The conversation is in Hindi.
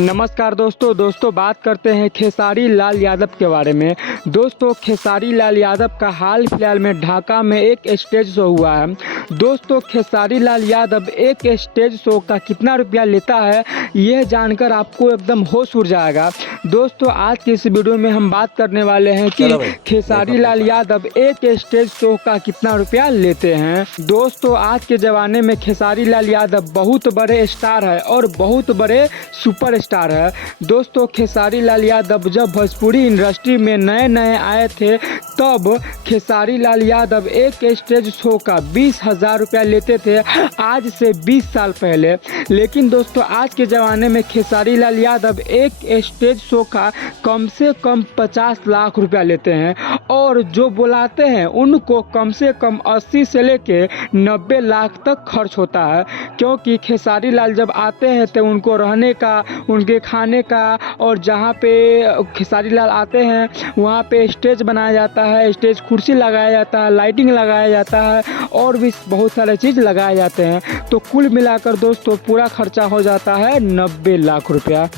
नमस्कार दोस्तों बात करते हैं खेसारी लाल यादव के बारे में। दोस्तों खेसारी लाल यादव का हाल फिलहाल में ढाका में एक स्टेज शो हुआ है। दोस्तों खेसारी लाल यादव एक स्टेज शो का कितना रुपया लेता है यह जानकर आपको एकदम होश उड़ जाएगा। दोस्तों आज की इस वीडियो में हम बात करने वाले हैं कि खेसारी लाल यादव एक स्टेज शो का कितना रुपया लेते हैं। दोस्तों आज के ज़माने में खेसारी लाल यादव बहुत बड़े स्टार है और बहुत बड़े सुपर स्टार है। दोस्तों खेसारी लाल यादव जब भोजपुरी इंडस्ट्री में नए आए थे तब खेसारी लाल यादव एक स्टेज शो का 20,000 रुपया लेते थे, आज से 20 साल पहले। लेकिन दोस्तों आज के ज़माने में खेसारी लाल यादव एक स्टेज शो का कम से कम 50 लाख रुपया लेते हैं और जो बुलाते हैं उनको कम से कम 80 से लेके 90 लाख तक खर्च होता है, क्योंकि खेसारी लाल जब आते हैं तो उनको रहने का, उनके खाने का और जहाँ पे खेसारी लाल आते हैं वहाँ पे स्टेज बनाया जाता है, स्टेज कुर्सी लगाया जाता है, लाइटिंग लगाया जाता है और भी बहुत सारे चीज़ लगाए जाते हैं। तो कुल मिलाकर दोस्तों पूरा खर्चा हो जाता है 90 लाख रुपया।